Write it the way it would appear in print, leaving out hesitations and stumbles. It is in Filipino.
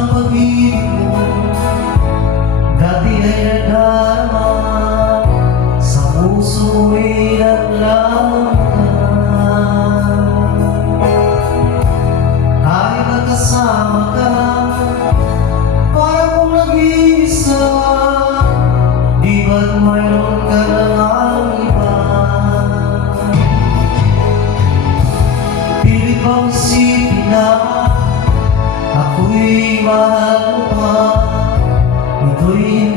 ang pag-ibig mo, dati ay nagdarama sa puso mo'y naglaman. Kahit nakasama ka, para kong nag-iisa, di ba't mayroon ka na ng iba? Pilit bang isipin na ako'y mahal mo pa? Ito'y